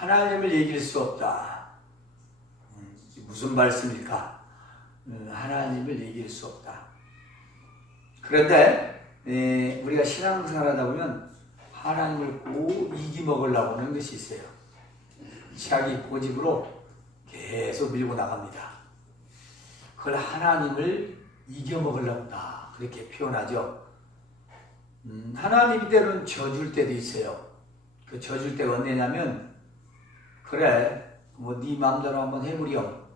하나님을 이길 수 없다. 무슨 말씀일까? 하나님을 이길 수 없다. 그런데 우리가 신앙생활 하다 보면 하나님을 꼭 이기먹으려고 하는 것이 있어요. 자기 고집으로 계속 밀고 나갑니다. 그걸 하나님을 이겨먹으려고 한다. 그렇게 표현하죠. 하나님이 때로는 져줄 때도 있어요. 그 져줄 때가 언제냐면, 그래, 뭐 네 마음대로 한번 해보렴.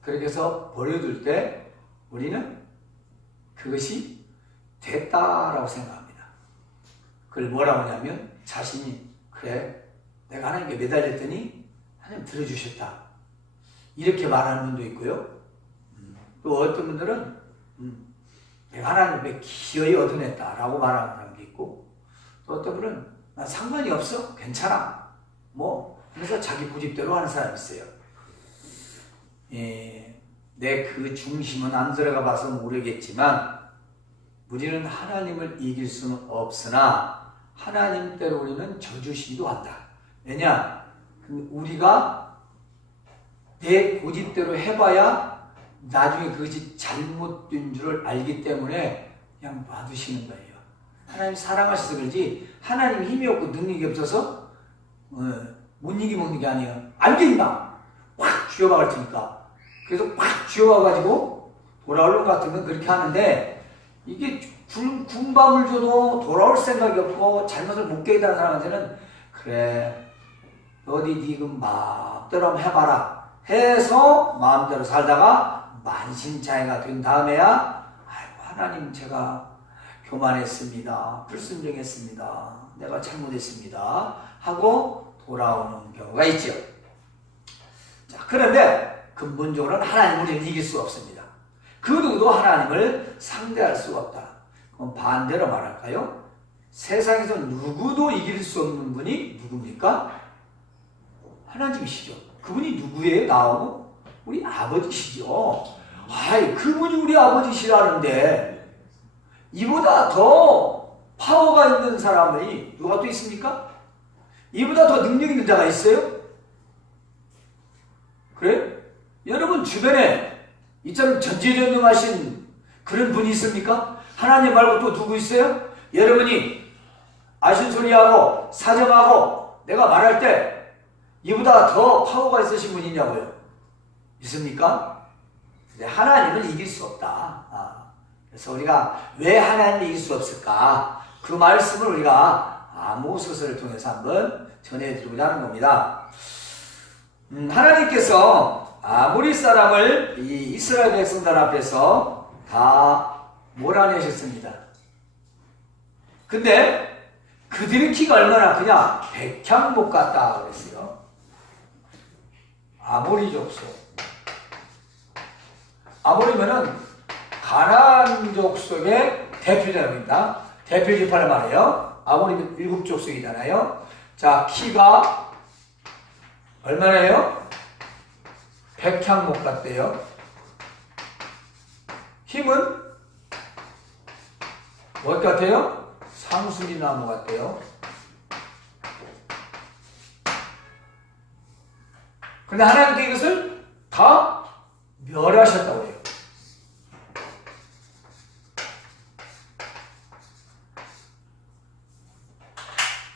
그렇게 해서 버려둘 때 우리는 그것이 됐다라고 생각합니다. 그걸 뭐라고 하냐면, 자신이 그래, 내가 하나님께 매달렸더니 하나님 들어주셨다. 이렇게 말하는 분도 있고요. 또 어떤 분들은 내가 하나님께 기어이 얻어냈다라고 말하는 사람도 있고, 또 어떤 분은 난 상관이 없어, 괜찮아, 뭐 그래서 자기 고집대로 하는 사람이 있어요. 내 그 중심은 안 들어가 봐서 모르겠지만 우리는 하나님을 이길 수는 없으나 하나님대로 우리는 져주시기도 한다. 왜냐? 우리가 내 고집대로 해봐야 나중에 그것이 잘못된 줄을 알기 때문에 그냥 놔두시는 거예요. 하나님 사랑하셔서 그러지 하나님 힘이 없고 능력이 없어서 못 이기먹는 게 아니에요. 안 돼 임마! 확 쥐어박을 테니까. 그래서 확 쥐어와가지고 돌아올 것 같으면 그렇게 하는데, 이게 군밤을 줘도 돌아올 생각이 없고 잘못을 못 깨달은 사람한테는 그래, 어디 니금 마음대로 한번 해봐라 해서 마음대로 살다가 만신창이가 된 다음에야 아이고 하나님 제가 교만했습니다, 불순종했습니다, 내가 잘못했습니다 하고 돌아오는 경우가 있죠. 자, 그런데 근본적으로는 하나님을 우리는 이길 수 없습니다. 그 누구도 하나님을 상대할 수가 없다. 그럼 반대로 말할까요? 세상에서 누구도 이길 수 없는 분이 누굽니까? 하나님이시죠. 그분이 누구예요? 나오고 우리 아버지시죠. 아이, 그분이 우리 아버지시라는데 이보다 더 파워가 있는 사람이 누가 또 있습니까? 이보다 더 능력 있는 자가 있어요? 그래? 여러분 주변에 이처럼 전지전능하신 그런 분이 있습니까? 하나님 말고 또 누구 있어요? 여러분이 아신소리하고 사정하고 내가 말할 때 이보다 더 파워가 있으신 분이 있냐고요? 있습니까? 하나님을 이길 수 없다. 그래서 우리가 왜 하나님을 이길 수 없을까? 그 말씀을 우리가 아모스서를 통해서 한번 전해드리고자 하는 겁니다. 하나님께서 아모리 사람을 이 이스라엘 백성들 앞에서 다 몰아내셨습니다. 근데 그들의 키가 얼마나 크냐? 백향목 같다 그랬어요. 아모리 족속. 아모리면은 가나안 족속의 대표자입니다. 대표 지파를 말해요. 아모리는 7족속이잖아요. 자, 키가 얼마나요? 백향목 같대요. 힘은 뭐 같아요? 상수리 나무 같대요. 그런데 하나님께 이것을 다 멸하셨다고 해요.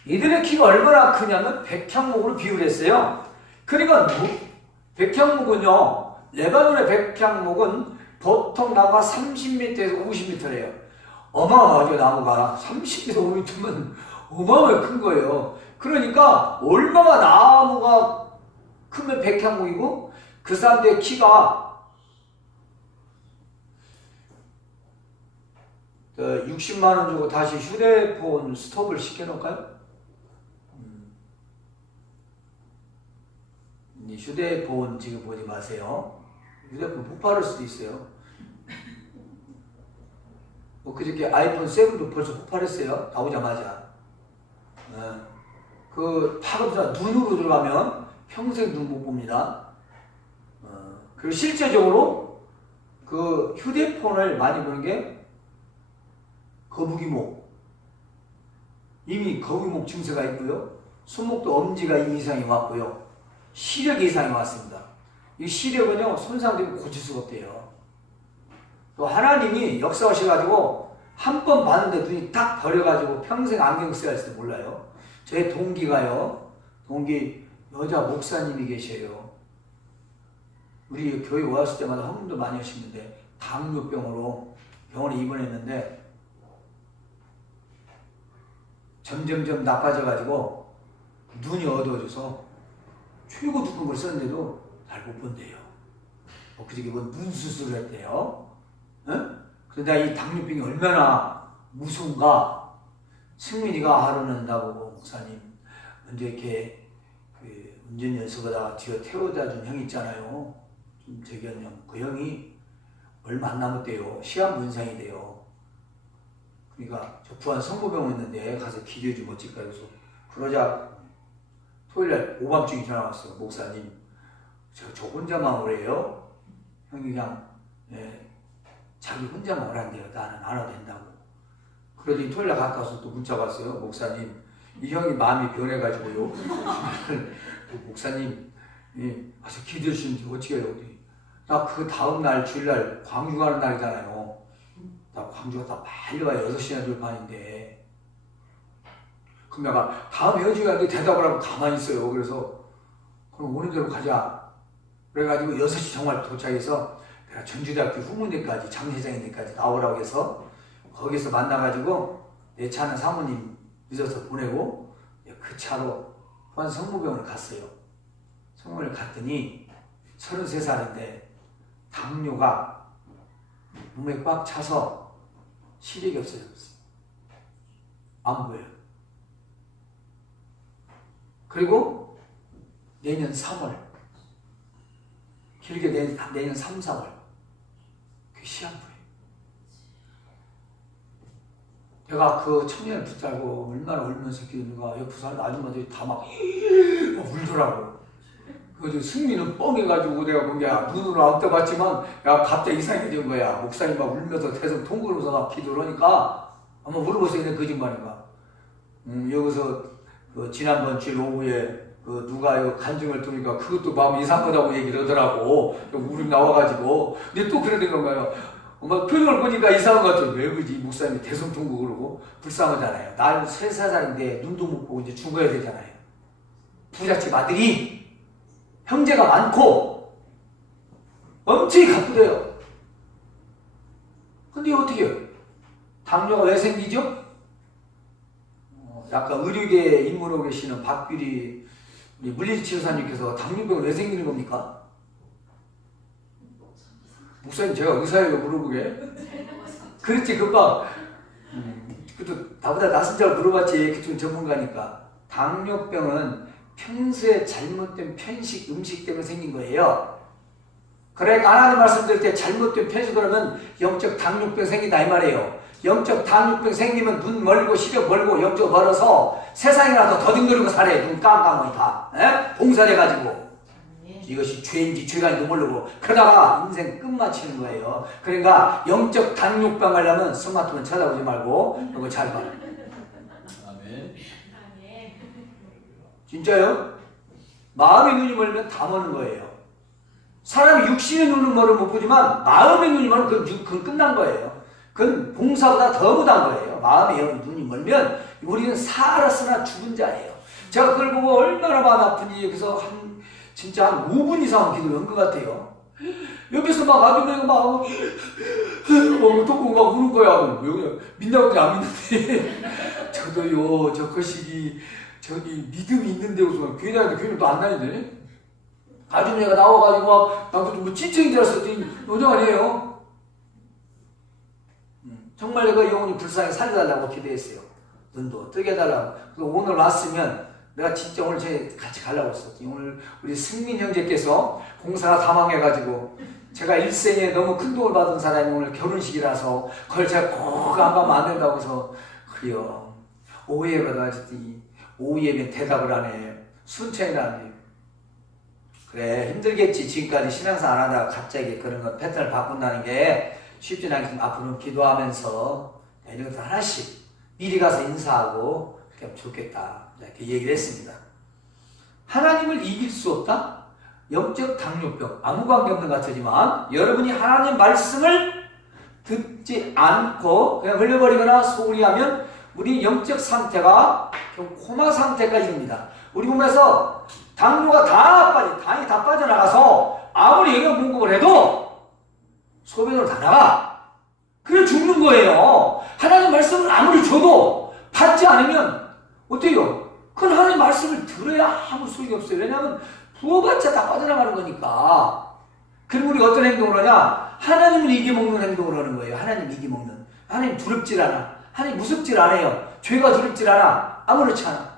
이들의 키가 얼마나 크냐면 백향목으로 비유를 했어요. 그러니까 백향목은요, 레바논의 백향목은 보통 나무가 30m에서 50m래요. 어마어마하죠. 나무가 30m에서 50m면 어마어마하게 큰 거예요. 그러니까 얼마나 나무가 크면 백향목이고, 그 사람들의 키가 60만 원 주고 다시 휴대폰 스톱을 시켜놓을까요? 휴대폰 지금 보지 마세요. 휴대폰 폭발할 수도 있어요. 그저께 아이폰 7도 벌써 폭발했어요. 나오자마자. 그 파급사 눈으로 들어가면 평생 눈 못 봅니다. 그리고 실제적으로 그 휴대폰을 많이 보는 게 거북이목. 이미 거북이목 증세가 있고요. 손목도 엄지가 이상이 왔고요. 시력이 이상이 왔습니다. 이 시력은요, 손상되면 고칠 수가 없대요. 또 하나님이 역사하셔가지고 한 번 봤는데 눈이 딱 버려가지고 평생 안경 써야 할지도 몰라요. 저희 동기가요, 동기 여자 목사님이 계셔요. 우리 교회 왔을 때마다 헌금도 많이 하시는데 당뇨병으로 병원에 입원했는데 점점점 나빠져가지고 눈이 어두워져서 최고 두꺼운 걸 썼는데도 잘 못 본대요. 그저께 눈 수술을 했대요. 응? 그런데 이 당뇨병이 얼마나 무서운가. 승민이가 하루는 나보고 목사님 먼저 이렇게 운전 연습하다가 뒤에 태워다 준 형 있잖아요. 좀 저기 형, 그 형이 얼마 안 남았대요. 시한 분상이 돼요. 그러니까 저 부안 성모병원 있는데 가서 기도해 주면 어쩔까 해서 그러자 토요일날 오밤중에 전화 왔어요. 목사님 저 혼자만 오래요. 형이 그냥 자기 혼자만 오란대요. 나는 안 와도 된다고. 그러더니 토요일날 가까워서 또 문자가 왔어요. 목사님 이 형이 마음이 변해가지고요. 목사님 와서 기도해 주시는지 어떻게 해요? 나 그 다음날 주일날 광주 가는 날이잖아요. 나 광주 갔다 빨리 와요. 6시나 될 반인데. 그럼 내가 다음 헤어지고 하는데 대답을 하고 가만히 있어요. 그래서 그럼 오는 대로 가자. 그래가지고 6시 정말 도착해서 내가 전주대학교 후문대까지 장세장인대까지 나오라고 해서 거기서 만나가지고 내 차는 사모님 늦어서 보내고 그 차로 부안 성모병원을 갔어요. 성모병원을 갔더니 33살인데 당뇨가 몸에 꽉 차서 시력이 없어졌어요. 안 보여요. 그리고 내년 3월, 길게 내년 3, 4월 그 시한부에 내가 그 청년을 붙잡고 얼마나 울면서 기도했는가. 옆에 사는 아줌마들이 다 막 울더라고. 그래서 승민은 뻥해가지고 내가 본 게 눈으로 안 떠봤지만 야 갑자기 이상해진 거야. 목사님 막 울면서 대성 통그러면서 막 기도를 하니까 아마 물어보세요. 이게 거짓말인가. 여기서 그 지난번 주일 오후에 그 누가 이거 간증을 들으니까 그것도 마음이 이상하다고 얘기를 하더라고. 우리 나와가지고. 근데 또 그러는 건가요? 엄마 표정을 보니까 이상한 것 같아요. 왜 그러지? 목사님이 대성통곡 그러고 불쌍하잖아요. 나는 33살인데 눈도 못 보고 이제 죽어야 되잖아요. 부잣집 아들이 형제가 많고 엄청 가쁘대요. 근데 어떻게 해요? 당뇨가 왜 생기죠? 약간 의료계 인물로 계시는 박규리 우리 물리치료사님께서 당뇨병은 왜 생기는 겁니까? 목사님 제가 의사예요 물어보게. 그렇지 금방 그래도 나보다 낯선 잘 물어봤지. 그쪽 전문가니까. 당뇨병은 평소에 잘못된 편식 음식 때문에 생긴 거예요. 그러니까 하나님 말씀드릴 때 잘못된 편식 그러면 영적 당뇨병 생긴다 이 말이에요. 영적 당뇨병 생기면 눈 멀고 시력 멀고 영적 멀어서 세상이라도 더듬거리고 살아요. 눈 깜깜하게 다 봉사돼가지고 이것이 죄인지 죄가인지 모르고 그러다가 인생 끝마치는 거예요. 그러니까 영적 당뇨병 하려면 스마트폰 찾아보지 말고 이거 잘 봐. 아멘. 진짜요? 마음의 눈이 멀면 다 머는 거예요. 사람이 육신의 눈은 멀으면 못 보지만 마음의 눈이 멀으면 그건 끝난 거예요. 그건 봉사보다 더 못한 거예요. 마음의 눈이 멀면 우리는 살았으나 죽은 자예요. 제가 그걸 보고 얼마나 마음 아픈지 여기서 진짜 한 5분 이상 기도를 한 것 같아요. 옆에서 막 아줌마가 막 어떡하고 막 우는 거야. 왜 믿냐고 안 믿는데 저도요 저 거시기 저기 믿음이 있는데 우선 교회 다니는데 교회는 또 안 다니네. 아줌마가 나와가지고 막 나도 뭐 찌청이 들었을 요정 아니에요. 정말 내가 영혼이 불쌍히 살려달라고 기도했어요. 눈도 뜨게 해달라고. 그래서 오늘 왔으면 내가 진짜 오늘 제 같이 가려고 했었지. 오늘 우리 승민 형제께서 공사가 다 망해가지고 제가 일생에 너무 큰 도움을 받은 사람이 오늘 결혼식이라서 그걸 제가 꼭 안 가면 안 된다고 해서 그래요. 오후에 받아가지고 오후에면 대답을 안 해. 순천이 나는데 그래 힘들겠지. 지금까지 신앙생활 안 하다가 갑자기 그런 거 패턴을 바꾼다는 게 쉽진 않겠지만 앞으로는 기도하면서 이런 것들 하나씩 미리 가서 인사하고 그렇게 하면 좋겠다. 이렇게 얘기를 했습니다. 하나님을 이길 수 없다? 영적 당뇨병, 아무 관계없는 것 같지만 여러분이 하나님 말씀을 듣지 않고 그냥 흘려버리거나 소홀히 하면 우리 영적 상태가 코마 상태까지 이릅니다. 우리 몸에서 당뇨가 당이 다 빠져나가서 아무리 영양 공급을 해도 소변으로 다 나가. 그래 죽는 거예요. 하나님 말씀을 아무리 줘도 받지 않으면 어때요? 그건 하나님 말씀을 들어야 아무 소용이 없어요. 왜냐하면 부어봤자 다 빠져나가는 거니까. 그리고 우리가 어떤 행동을 하냐? 하나님을 이겨먹는 행동을 하는 거예요. 하나님 이겨먹는. 하나님 두렵질 않아. 하나님 무섭질 않아요. 죄가 두렵질 않아. 아무렇지 않아.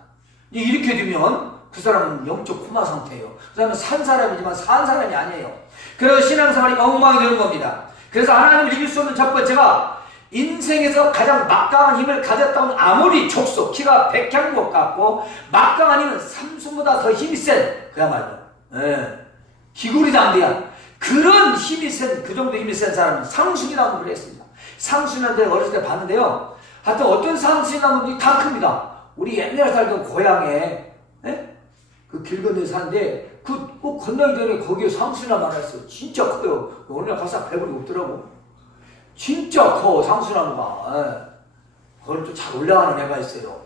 이렇게 되면 그 사람은 영적 코마 상태예요. 그 사람은 산 사람이지만 산 사람이 아니에요. 그래서 신앙생활이 엉망이 되는 겁니다. 그래서 하나님을 이길 수 없는 첫 번째가 인생에서 가장 막강한 힘을 가졌다면 아무리 족속, 키가 백향목 같고 막강한 힘은 삼손보다 더 힘이 센 그야말로 기구리 장대한 그런 힘이 센, 그 정도 힘이 센 사람은 상순이라고 그랬습니다. 상순이한테 어렸을 때 봤는데요. 하여튼 어떤 상순이라면 다 큽니다. 우리 옛날에 살던 고향에 그 길 건너에 사는데 꼭 건너기 전에 거기에 상순이나 많았어요. 진짜 커요. 어느 날 가서 배불리 없더라고. 진짜 커 상수나무가. 그걸 좀 잘 올라가는 애가 있어요.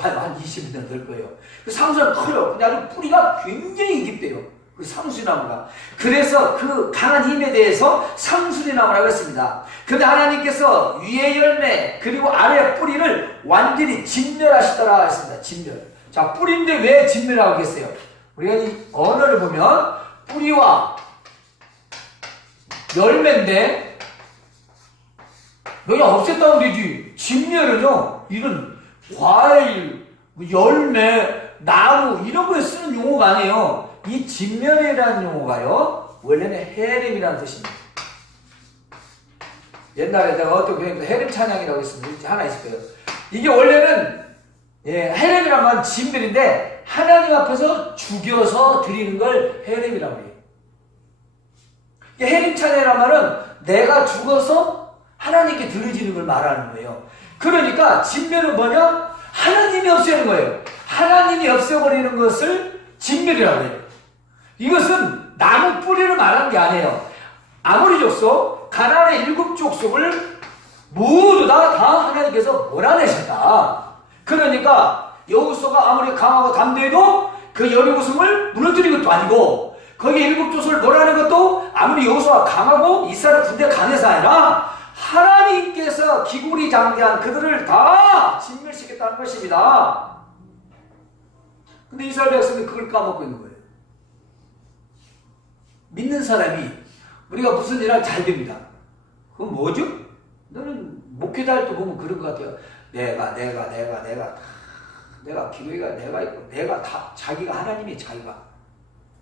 한 20m 될 거예요. 그 상수나무 커요. 근데 아주 뿌리가 굉장히 깊대요. 그 상수나무가. 그래서 그 강한 힘에 대해서 상수리나무라고 했습니다. 그런데 하나님께서 위에 열매 그리고 아래 뿌리를 완전히 진멸하시더라 했습니다. 진멸. 자, 뿌리인데 왜 진멸하고 하겠어요? 우리가 이 언어를 보면 뿌리와 열매인데 여기 없앴다면 되지. 진멸은요, 이런 과일, 열매, 나무 이런 거에 쓰는 용어가 아니에요. 이 진멸이라는 용어가요, 원래는 해림이라는 뜻입니다. 옛날에 내가 어떤 교회에서 해림 찬양이라고 했습니다. 하나 있을 거예요. 이게 원래는 해림이란 말은 진멸인데 하나님 앞에서 죽여서 드리는 걸 해림이라고 해요. 해림 찬양이란 말은 내가 죽어서 하나님께 드려지는 걸 말하는 거예요. 그러니까 진멸은 뭐냐? 하나님이 없애는 거예요. 하나님이 없애버리는 것을 진멸이라고 해요. 이것은 나무 뿌리를 말하는 게 아니에요. 아무리 족속, 가나안의 7 족속을 모두 다 하나님께서 몰아내셨다. 그러니까 여호수아가 아무리 강하고 담대해도 그 여리고성을 무너뜨린 것도 아니고 거기 7 족속을 몰아낸 것도 아무리 여호수아가 강하고 이스라엘 군대 강해서 아니라 하나님께서 기구리 장대한 그들을 다 진멸시켰다는 것입니다. 근데 이스라엘 백성은 그걸 까먹고 있는 거예요. 믿는 사람이 우리가 무슨 일을 잘 됩니다. 그건 뭐죠? 너는 목회자를 또 보면 그런 것 같아요. 내가 기도회가 내가 있고 내가 다 자기가 하나님이 자기가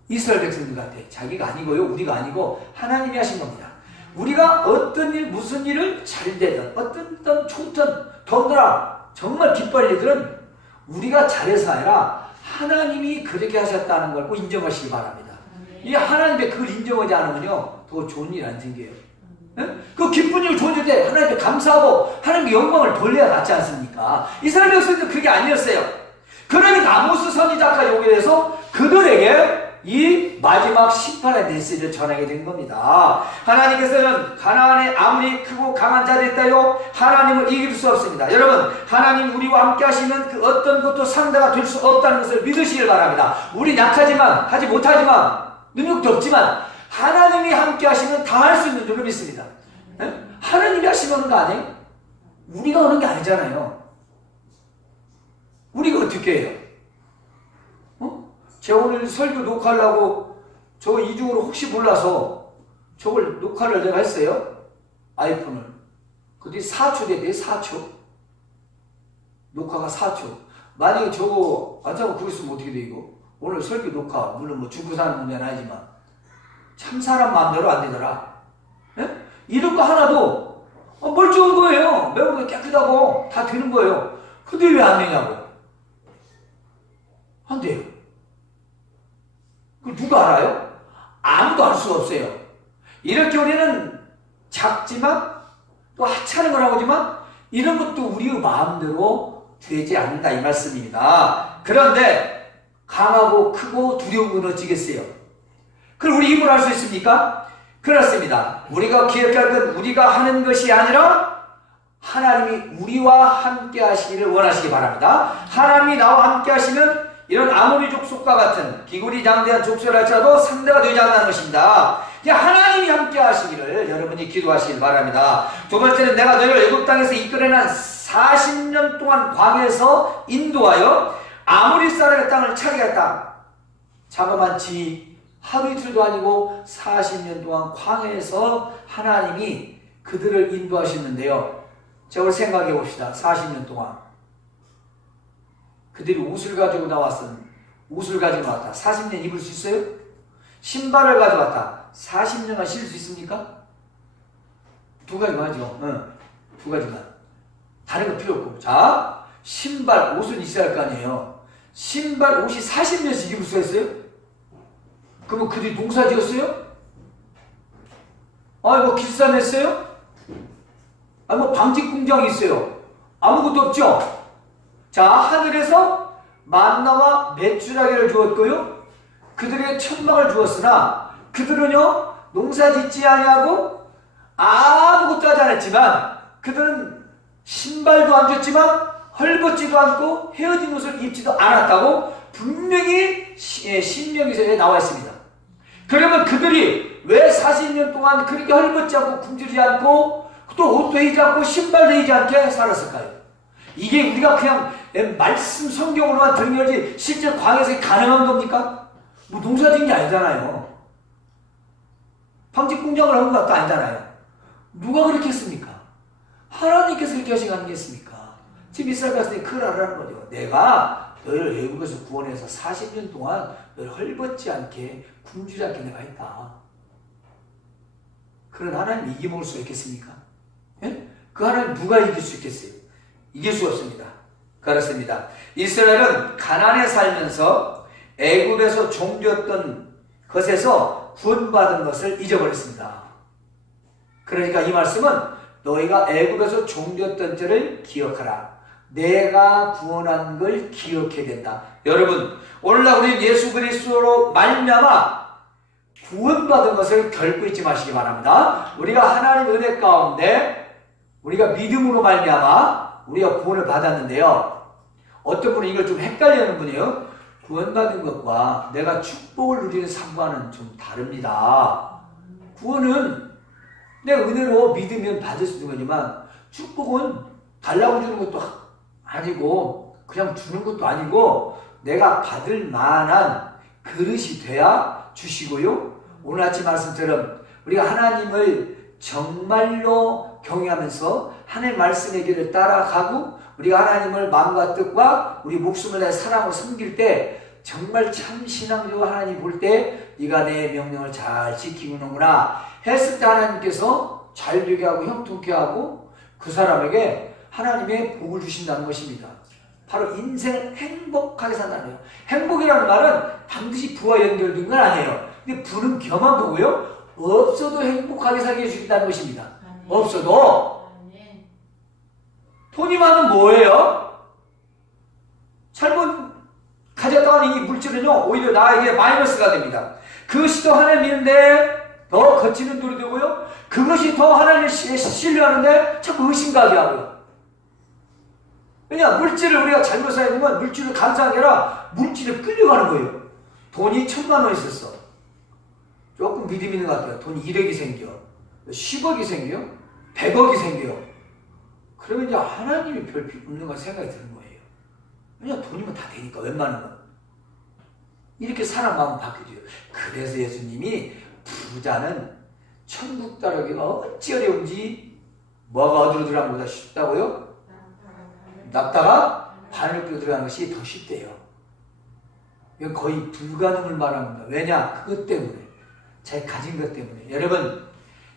이스라엘 백성들 같아. 자기가 아니고요. 우리가 아니고 하나님이 하신 겁니다. 우리가 어떤 일 무슨 일을 잘 되든 어떤 좋든 더더라 정말 기뻐할 일들은 우리가 잘해서 아니라 하나님이 그렇게 하셨다는 걸 꼭 인정하시기 바랍니다. 이 하나님께 그걸 인정하지 않으면요 더 좋은 일 안 생겨요. 그 기쁜 일 좋은 일 때 하나님께 감사하고 하나님께 영광을 돌려야 낫지 않습니까? 이스라엘 백성들은 그게 아니었어요. 그러니까 아모스 선지자까지 오게 돼서 그들에게 이 마지막 심판의 메시지를 전하게 된 겁니다. 하나님께서는 가나안에 아무리 크고 강한 자들이 있다요 하나님을 이길 수 없습니다. 여러분, 하나님 우리와 함께 하시면 그 어떤 것도 상대가 될 수 없다는 것을 믿으시길 바랍니다. 우리 약하지만 하지 못하지만 능력도 없지만 하나님이 함께 하시면 다 할 수 있는 줄로 믿습니다. 하나님이 하시면 하는 거 아니에요? 우리가 하는 게 아니잖아요. 우리가 어떻게 해요? 제가 오늘 설교 녹화하려고 저 이중으로 혹시 몰라서 저걸 녹화를 내가 했어요. 아이폰을. 근데 4초 됐대요. 4초. 녹화가 4초. 만약에 저거 안 잡고 그거 있으면 어떻게 돼 이거? 오늘 설교 녹화 물론 뭐 죽고 사는 문제는 아니지만 참 사람 마음대로 안 되더라. 예? 이런 거 하나도 멀쩡한 거예요. 매우 깨끗하고 다 되는 거예요. 근데 왜 안 되냐고. 안 돼요. 그걸 누가 알아요? 아무도 알 수가 없어요. 이렇게 우리는 작지만 또 하찮은 거라고 하지만 이런 것도 우리의 마음대로 되지 않는다 이 말씀입니다. 그런데 강하고 크고 두려운 건 어찌겠어요? 그걸 우리 힘으로 할 수 있습니까? 그렇습니다. 우리가 기억할 건 우리가 하는 것이 아니라 하나님이 우리와 함께 하시기를 원하시기 바랍니다. 하나님이 나와 함께 하시면 이런 아모리 족속과 같은 기골이 장대한 족속을 할지라도 상대가 되지 않는 것입니다. 하나님이 함께 하시기를 여러분이 기도하시길 바랍니다. 두 번째는 내가 너희를 애굽 땅에서 이끌어낸 40년 동안 광야에서 인도하여 아모리 사람의 땅을 차게 했다. 자그마치 하루 이틀도 아니고 40년 동안 광야에서 하나님이 그들을 인도하셨는데요. 자, 우리 생각해 봅시다. 40년 동안 그들이 옷을 가지고 나왔으면 옷을 가지고 나왔다. 40년 입을 수 있어요? 신발을 가져왔다. 40년간 신을 수 있습니까? 두 가지만 하죠. 두 가지만. 다른 거 필요 없고. 자, 신발, 옷은 있어야 할 거 아니에요. 신발, 옷이 40년씩 입을 수 있어요? 그러면 그들이 농사 지었어요? 뭐 길쌈했어요? 뭐 방직 공장이 있어요? 아무것도 없죠? 자, 하늘에서 만나와 메추라기를 주었고요. 그들에게 천막을 주었으나 그들은요 농사 짓지 아니하고 아무것도 하지 않았지만 그들은 신발도 안 줬지만 헐벗지도 않고 헤어진 옷을 입지도 않았다고 분명히 신명기서에 나와 있습니다. 그러면 그들이 왜 40년 동안 그렇게 헐벗지 않고 굶주리지 않고 또 옷도 입지 않고 신발도 입지 않게 살았을까요? 이게 우리가 그냥 말씀 성경으로만 들은 거지 실제 광야에서 가능한 겁니까? 뭐 농사짓는 게 아니잖아요. 방직 공장을 한 것도 아니잖아요. 누가 그렇게 했습니까? 하나님께서 그렇게 하신 거 아니겠습니까? 지금 이스라엘 백성이 그걸 알아라는 거죠. 내가 너를 애국에서 구원해서 40년 동안 너를 헐벗지 않게 굶주리지 않게 내가 했다. 그런 하나님 이겨먹을 수 있겠습니까? 예? 그 하나님 누가 이길 수 있겠어요? 이길 수 없습니다. 그렇습니다. 이스라엘은 가나안에 살면서 애굽에서 종되었던 것에서 구원받은 것을 잊어버렸습니다. 그러니까 이 말씀은 너희가 애굽에서 종되었던 때를 기억하라. 내가 구원한 걸 기억해야 된다. 여러분, 오늘날 우리 예수 그리스도로 말미암아 구원받은 것을 결코 잊지 마시기 바랍니다. 우리가 하나님의 은혜 가운데 우리가 믿음으로 말미암아 우리가 구원을 받았는데요. 어떤 분은 이걸 좀 헷갈리는 분이에요. 구원받은 것과 내가 축복을 누리는 삶과는 좀 다릅니다. 구원은 내 은혜로 믿으면 받을 수 있는 거지만 축복은 달라고 주는 것도 아니고 그냥 주는 것도 아니고 내가 받을 만한 그릇이 돼야 주시고요. 오늘 아침 말씀처럼 우리가 하나님을 정말로 경외하면서 하나님의 말씀의 길을 따라가고 우리가 하나님을 마음과 뜻과 우리 목숨을 다해 사랑하고 섬길 때 정말 참 신앙적으로 하나님 볼 때 네가 내 명령을 잘 지키고 있는구나 했을 때 하나님께서 잘 되게 하고 형통케 하고 그 사람에게 하나님의 복을 주신다는 것입니다. 바로 인생을 행복하게 산다는 거예요. 행복이라는 말은 반드시 부와 연결된 건 아니에요. 근데 부는 겸한 거고요. 없어도 행복하게 살게 해주신다는 것입니다. 없어도. 돈이 많으면 뭐예요? 잘못 가져다가 이 물질은요 오히려 나에게 마이너스가 됩니다. 그것이 더 하나님 믿는데 더 거치는 돌이 되고요. 그것이 더 하나님을 신뢰하는데 자꾸 의심가게 하고요. 왜냐? 물질을 우리가 잘못 사용하면 물질을 감사한 게 아니라 물질에 끌려가는 거예요. 돈이 1000만 원 있었어. 조금 믿음 있는 것 같아요. 돈이 1억이 생겨. 10억이 생겨. 100억이 생겨. 그러면 이제 하나님이 별 필요 없는 거 생각이 드는 거예요. 왜냐? 돈이면 다 되니까 웬만한 건. 이렇게 사람 마음 바뀌어져요. 그래서 예수님이 부자는 천국 따르기가 어찌 어려운지 뭐가 어디로 들어가는 것보다 쉽다고요? 납다가 바늘 끼고 들어가는 것이 더 쉽대요. 이건 거의 불가능을 말합니다. 왜냐? 그것 때문에. 자기 가진 것 때문에.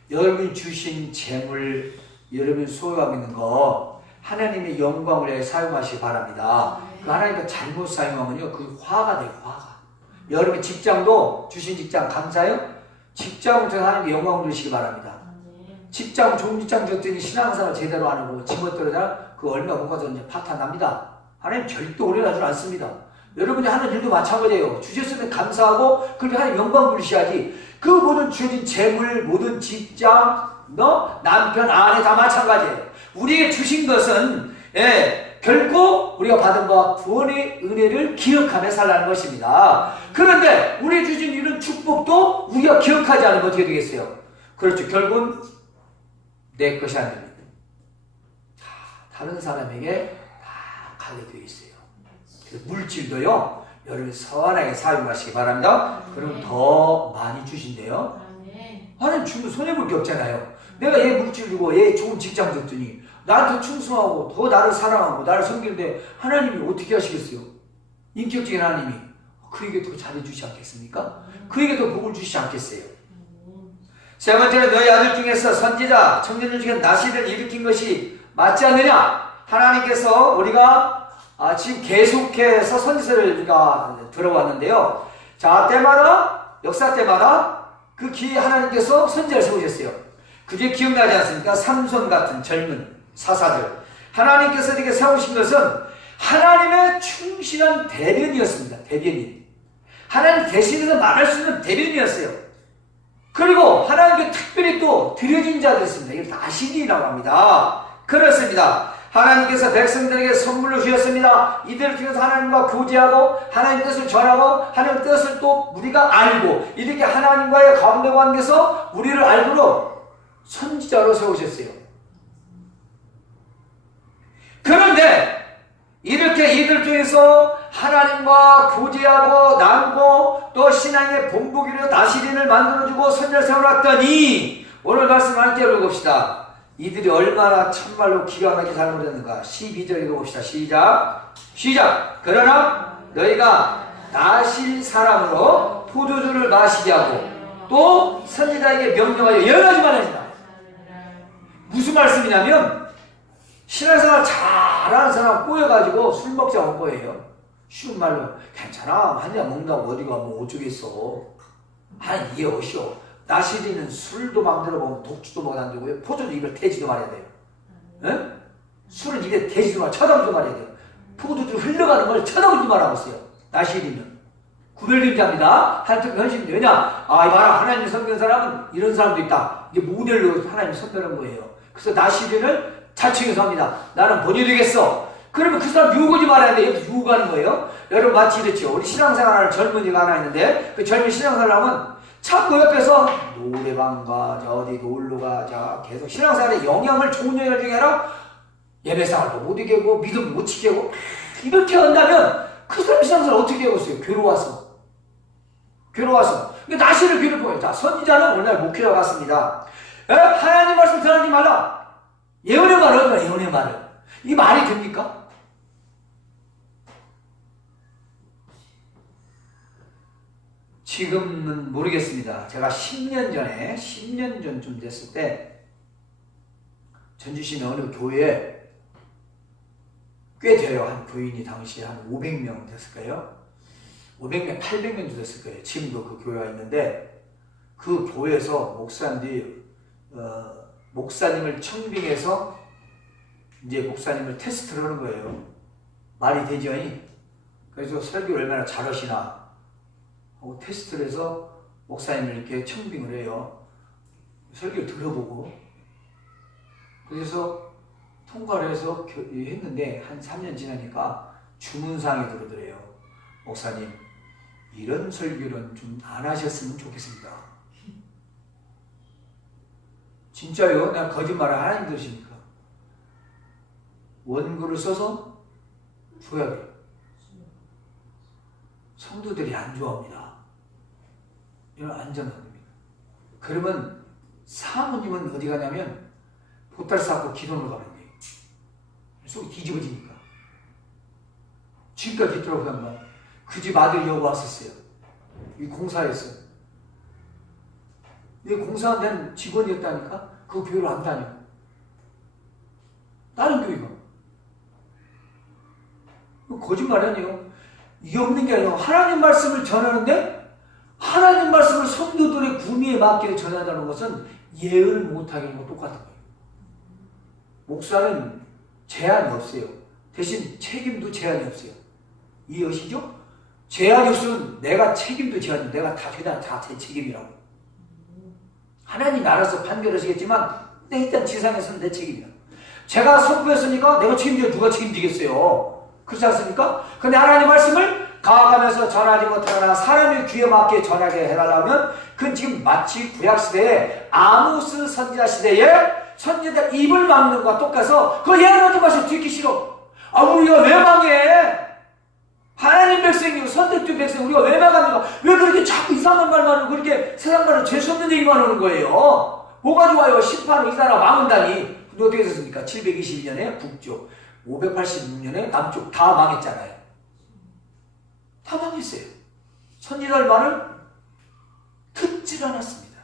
여러분이 주신 재물, 여러분이 소유하고 있는 거 하나님의 영광을 위해 사용하시기 바랍니다. 그 하나님과 잘못 사용하면요 그 화가 돼요. 화가. 여러분 직장도 주신 직장 감사해요? 직장을 통해 하나님의 영광을 누리시기 바랍니다. 직장 좋은 직장 줬더니 신앙생활 제대로 안 하고 지멋대로 잘 그 얼마 못 가서 이제 파탄 납니다. 하나님 절대 오래 가지 않습니다. 여러분이 하는 일도 마찬가지예요. 주셨으면 감사하고 그렇게 하나님 영광 부르셔야지. 그 모든 주어진 재물, 모든 직장, 남편, 아내 다 마찬가지예요. 우리에게 주신 것은 결코 우리가 받은 바와 구원의 은혜를 기억하며 살라는 것입니다. 그런데 우리에게 주신 이런 축복도 우리가 기억하지 않으면 어떻게 되겠어요? 그렇죠. 결국은 내 것이 아닙니다. 다른 사람에게 다 가게 되어 있어요. 물질도요, 여러분 선하게 사용하시기 바랍니다. 그럼 더 많이 주신대요. 하나님 주면 손해볼 게 없잖아요. 내가 얘 물질 주고 얘 좋은 직장 줬더니 나한테 충성하고 더 나를 사랑하고 나를 섬기는데 하나님이 어떻게 하시겠어요? 인격적인 하나님이 그에게 더 잘해주시지 않겠습니까? 그에게 더 복을 주시지 않겠어요? 세 번째는 너희 아들 중에서 선지자, 청년들 중에 나시를 일으킨 것이 맞지 않느냐? 하나님께서 우리가 지금 계속해서 선지서를 우리가 들어왔는데요. 자, 때마다, 역사 때마다 그 기회에 하나님께서 선지자를 세우셨어요. 그게 기억나지 않습니까? 삼손 같은 젊은 사사들. 하나님께서 이렇게 세우신 것은 하나님의 충실한 대변이었습니다. 대변인. 하나님 대신해서 말할 수 있는 대변이었어요. 그리고 하나님께 특별히 또 드려진 자들이 있습니다. 이걸 나신이라고 합니다. 그렇습니다. 하나님께서 백성들에게 선물로 주셨습니다. 이들을 통해서 하나님과 교제하고 하나님 뜻을 전하고 하나님 뜻을 또 우리가 알고 이렇게 하나님과의 가운데 관계에서 우리를 알도록 선지자로 세우셨어요. 그런데 이렇게 이들 통해서 하나님과 교제하고 나누고 또 신앙의 본보기로 나시린을 만들어주고 선지자를 세워놨더니 오늘 말씀 함께 읽어봅시다. 이들이 얼마나 참말로 기가 막히게 잘못했는가. 12절 읽어봅시다. 시작. 그러나 너희가 나실 사람으로 포도주를 마시게 하고 또 선지자에게 명령하여 예언하지 말아야. 무슨 말씀이냐면 신앙생활 잘하는 사람 꼬여가지고 술 먹자고 한 거예요. 쉬운 말로 괜찮아 한 잔 먹는다고 어디가 뭐 어쩌겠어. 하나님 이해하시오. 나시리는 술도 마음대로 먹으면 독주도 먹으면 안 되고요. 포도도 입에 대지도 말아야 돼요. 에? 술은 입에 대지도 말아야 쳐다보지도 말아야 돼요. 포도주 흘러가는 걸 쳐다보지 말아보세요. 나시리는 구별된 자입니다. 하나님 현실입니다. 왜냐? 이봐라 하나님을 섬기는 사람은 이런 사람도 있다. 이게 모델로 하나님을 선별한 거예요. 그래서 나시리를 자칭해서 합니다. 나는 본이 되겠어. 그러면 그 사람 유혹하지 말아야 돼. 여기서 유혹하는 거예요. 여러분 마치 이렇죠. 우리 신앙생활하는 젊은이가 하나 있는데 그 젊은 신앙생활하면 자꾸 옆에서 노래방 가자 어디 놀러 가자 계속 신앙생활에 영향을 좋은 영향을 주게 하라. 예배생활도 못 이기고 믿음 못 지키고 이렇게 한다면 그 사람 신앙생활 어떻게 되겠어요? 괴로워서. 그러니까 나시를 괴롭혀요. 자, 선지자는 오늘 목회자가 같습니다. 하나님 말씀 전하지 말라. 예언의 말을 얻어라. 예언의 말을. 이 말이 됩니까? 지금은 모르겠습니다. 제가 10년 전쯤 됐을 때 전주시내 어느 교회에 꽤 돼요. 한 교인이 당시에 한 500명 됐을 거예요. 500명, 800명도 됐을 거예요. 지금도 그 교회가 있는데 그 교회에서 목사님들이 목사님을 청빙해서 이제 목사님을 테스트를 하는 거예요. 말이 되죠? 그래서 설교를 얼마나 잘하시나 하고 테스트를 해서 목사님을 이렇게 청빙을 해요. 설교를 들어보고 그래서 통과를 해서 했는데 한 3년 지나니까 주문사항이 들어오더래요. 목사님 이런 설교는 좀 안 하셨으면 좋겠습니다. 진짜요? 내가 거짓말을 하나님 들으십니까? 원고를 써서 줘야 돼요. 성도들이 안 좋아합니다. 이건 안전 안 됩니다. 그러면 사모님은 어디 가냐면 보따리 싸고 기도를 가는 거예요. 속이 뒤집어지니까. 지금까지 있더라고 그 양반. 그 집 아들이 여기 왔었어요. 이 공사했어요. 이 공사한 직원이었다니까 그 교회를 안 다녀. 다른 교회가. 거짓말 아니에요. 이게 없는 게 아니라 하나님 말씀을 전하는데 하나님 말씀을 성도들의 구미에 맞게 전하다는 것은 예언을 못하게 하는 거 똑같은 거예요. 목사는 제한이 없어요. 대신 책임도 제한이 없어요. 이해하시죠? 제한이 없으면 내가 책임도 제한이 내가 다 제 책임이라고. 하나님 알아서 판결하시겠지만 일단 지상에서는 내 책임이야. 제가 선포했으니까 내가 책임져 누가 책임지겠어요. 그렇지 않습니까? 근데 하나님 말씀을 가가면서 전하지 못하거나 사람의 귀에 맞게 전하게 해달라면 그건 지금 마치 구약시대에 아모스 선지자 시대에 선지자들 입을 막는 것과 똑같아서 그거 예언하지 마시고 듣기 싫어. 아 우리가 왜 망해? 하나님 백성이고 선택된 백성 우리가 왜 망합니까? 왜 그렇게 자꾸 이상한 말만 하고 그렇게 세상 말로 재수없는 얘기만 하는 거예요? 뭐가 좋아요? 심판으로 이 나라 망한다니. 근데 어떻게 됐습니까? 722년에 북쪽, 586년에 남쪽 다 망했잖아요. 다 망했어요. 선지자들 말을 듣질 않았습니다.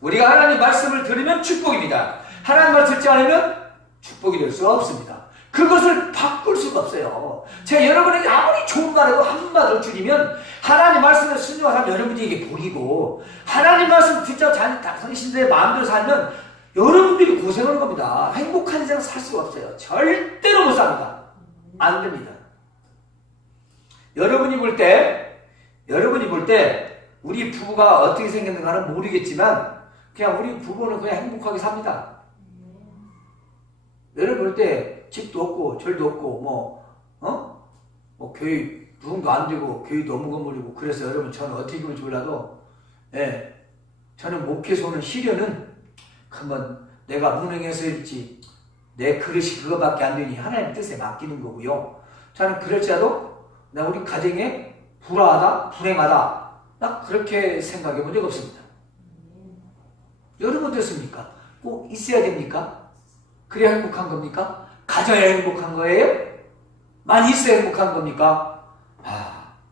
우리가 하나님 말씀을 들으면 축복입니다. 하나님 말을 듣지 않으면 축복이 될 수 없습니다. 그것을 바꿀 수가 없어요. 제가 여러분에게 아무리 좋은 말해도 한마디로 줄이면 하나님 말씀에 순종하면 여러분에게 복이고 하나님 말씀 듣자 당신들의 마음대로 살면 여러분들이 고생하는 겁니다. 행복한 인생 살 수가 없어요. 절대로 못 삽니다. 안 됩니다. 여러분이 볼 때 우리 부부가 어떻게 생겼는가는 모르겠지만 그냥 우리 부부는 그냥 행복하게 삽니다. 여러분 볼 때 집도 없고 절도 없고 교회 부흥도 안 되고 교회도 너무 건물이고 그래서 여러분 저는 어떻게 보면 몰라도 저는 목회에서 오는 시련은 그러면 내가 무능해서 일지 내 그릇이 그거밖에 안 되니 하나님 뜻에 맡기는 거고요. 저는 그럴지라도 나 우리 가정에 불행하다 나 그렇게 생각해 본 적 없습니다. 여러분 어떻습니까? 꼭 있어야 됩니까? 그래야 행복한 겁니까? 가져야 행복한 거예요? 많이 있어야 행복한 겁니까?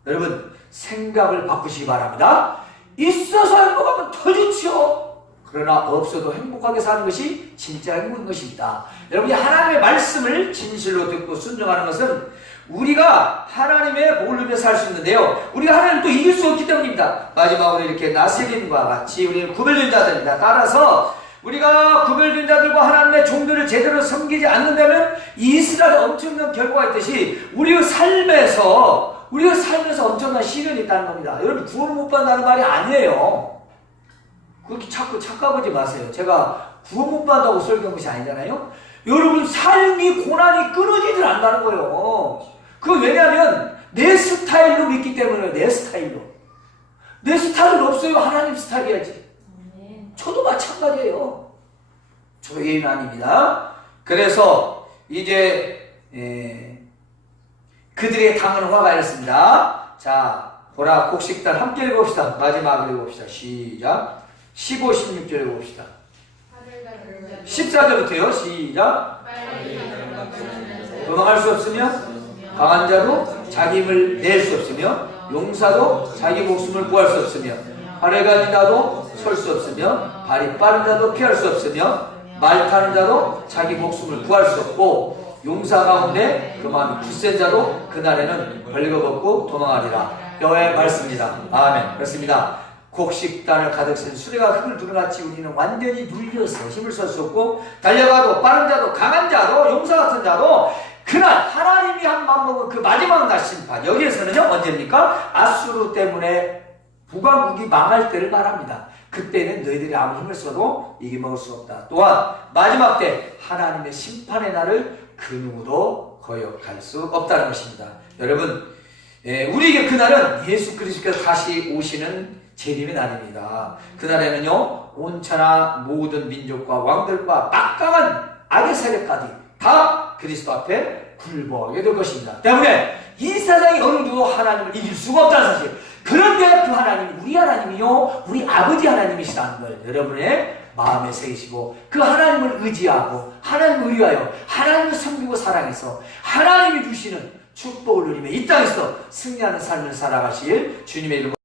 여러분 생각을 바꾸시기 바랍니다. 있어서 행복하면 더 좋죠. 그러나 없어도 행복하게 사는 것이 진짜 행복한 것입니다. 여러분이 하나님의 말씀을 진실로 듣고 순종하는 것은 우리가 하나님의 복을 위해서 할 수 있는데요. 우리가 하나님을 또 이길 수 없기 때문입니다. 마지막으로 이렇게 나세림과 같이 우리는 구별된 자들입니다. 따라서 우리가 구별된 자들과 하나님의 종들을 제대로 섬기지 않는다면 이스라엘에 엄청난 결과가 있듯이 우리의 삶에서 엄청난 시련이 있다는 겁니다. 여러분 구원을 못 받는다는 말이 아니에요. 그렇게 자꾸 착각하지 마세요. 제가 구원 못 받는다고 설교한 것이 아니잖아요. 여러분 삶이 고난이 끊어지질 않는다는 거예요. 그건 왜냐하면 내 스타일로 믿기 때문에 내 스타일로. 내 스타일은 없어요. 하나님 스타일이야지. 저도 마찬가지예요. 저 예인 아닙니다. 그래서 이제 그들의 당은 화가 났습니다. 자, 보라 곡식단 함께 읽어봅시다. 마지막으로 읽어봅시다. 시작. 15, 16절 읽어봅시다. 14절부터요. 시작. 도망할 수 없으며 강한 자도 자기 힘을 낼 수 없으며 용사도 자기 목숨을 구할 수 없으며 활에 가진 자도 설 수 없으며 발이 빠른 자도 피할 수 없으며 말 타는 자도 자기 목숨을 구할 수 없고 용사 가운데 그 마음이 굳센 자도 그날에는 벌거벗고 도망하리라. 여호와의 말씀입니다. 아멘. 그렇습니다. 곡식단을 가득 쓴 수레가 흙을 두루같이 우리는 완전히 눌려서 힘을 쓸 수 없고 달려가도 빠른 자도 강한 자도 용사 같은 자도 그날 하나님이 한 맘 먹은 그 마지막 날 심판 여기에서는요 언제입니까? 아수르 때문에 북왕국이 망할 때를 말합니다. 그때는 너희들이 아무 힘을 써도 이겨먹을 수 없다. 또한 마지막 때 하나님의 심판의 날을 그 누구도 거역할 수 없다는 것입니다. 여러분 우리에게 그날은 예수 그리스도께서 다시 오시는 재림의 날입니다. 그날에는요 온천하 모든 민족과 왕들과 막강한 악의 세력까지 다 그리스도 앞에 굴복하게 될 것입니다. 때문에 이 세상에 어느 누구도 하나님을 이길 수가 없다는 사실. 그런데 그 하나님이 우리 하나님이요 우리 아버지 하나님이시라는 걸 여러분의 마음에 새기시고 그 하나님을 의지하고 하나님을 의뢰하여 하나님을 섬기고 사랑해서 하나님이 주시는 축복을 누리며 이 땅에서 승리하는 삶을 살아가실 주님의 이름으로